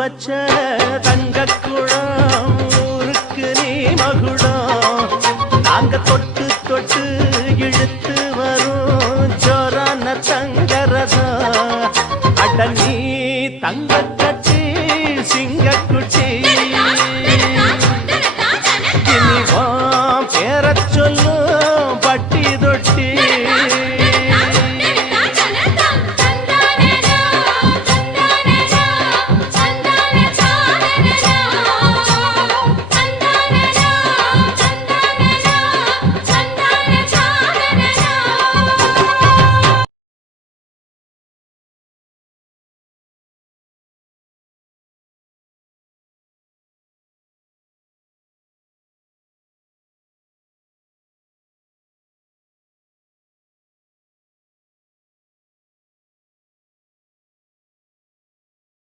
வச்ச தங்கக்குடம் ஊருக்கு நீ மகுடம் நாங்க தொட்டு தொட்டு இழுத்து வரும் ஜோரான தங்கரதம் அட நீ தங்க கட்சி சிங்க குச்சி